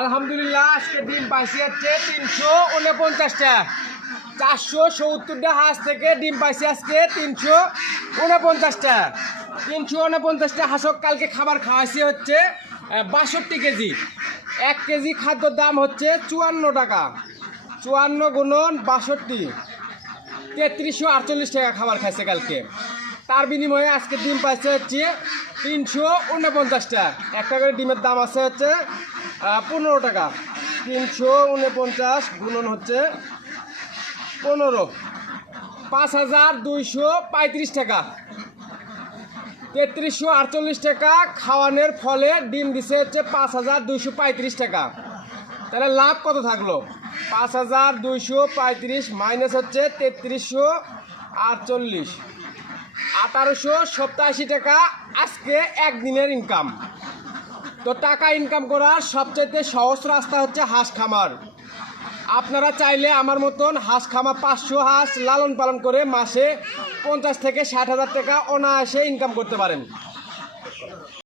আলহামদুলিল্লাহ, আজকে ডিম পাইছি হচ্ছে তিনশো উনপঞ্চাশটা। চারশো সত্তরটা হাঁস থেকে ডিম পাইছি আজকে তিনশো উনপঞ্চাশটা। তিনশো উনপঞ্চাশটা হাঁসক কালকে খাবার খাওয়াইছি হচ্ছে বাষট্টি কেজি। এক কেজি খাদ্যর দাম হচ্ছে চুয়ান্ন টাকা। চুয়ান্ন গুণন বাষট্টি। তেত্রিশশো আটচল্লিশ টাকা খাবার খাইছে কালকে। তার বিনিময়ে আজকে ডিম পাইছে হচ্ছে তিনশো উনপঞ্চাশটা। একটা করে ডিমের দাম আছে হচ্ছে পনেরো টাকা। তিনশো উনপঞ্চাশ গুণন হচ্ছে পনেরো। পাঁচ হাজার দুইশো পঁয়ত্রিশ টাকা। তেত্রিশশো আটচল্লিশ টাকা, খাওয়ানোর ফলে ডিম দিছে হচ্ছে পাঁচ হাজার দুইশো পঁয়ত্রিশ টাকা। তাহলে লাভ কত থাকল? পাঁচ হাজার দুইশো পঁয়ত্রিশ মাইনাস হচ্ছে তেত্রিশশো আটচল্লিশ। আঠারোশো সপ্তাশি টাকা আজকে একদিনের ইনকাম তো টাকা ইনকাম করার সবচাইতে সহজ রাস্তা হচ্ছে হাঁস খামার। আপনারা চাইলে আমার মতন হাঁস খামার পাঁচশো হাঁস লালন পালন করে মাসে পঞ্চাশ থেকে ষাট হাজার টাকা অনায়াসে ইনকাম করতে পারেন।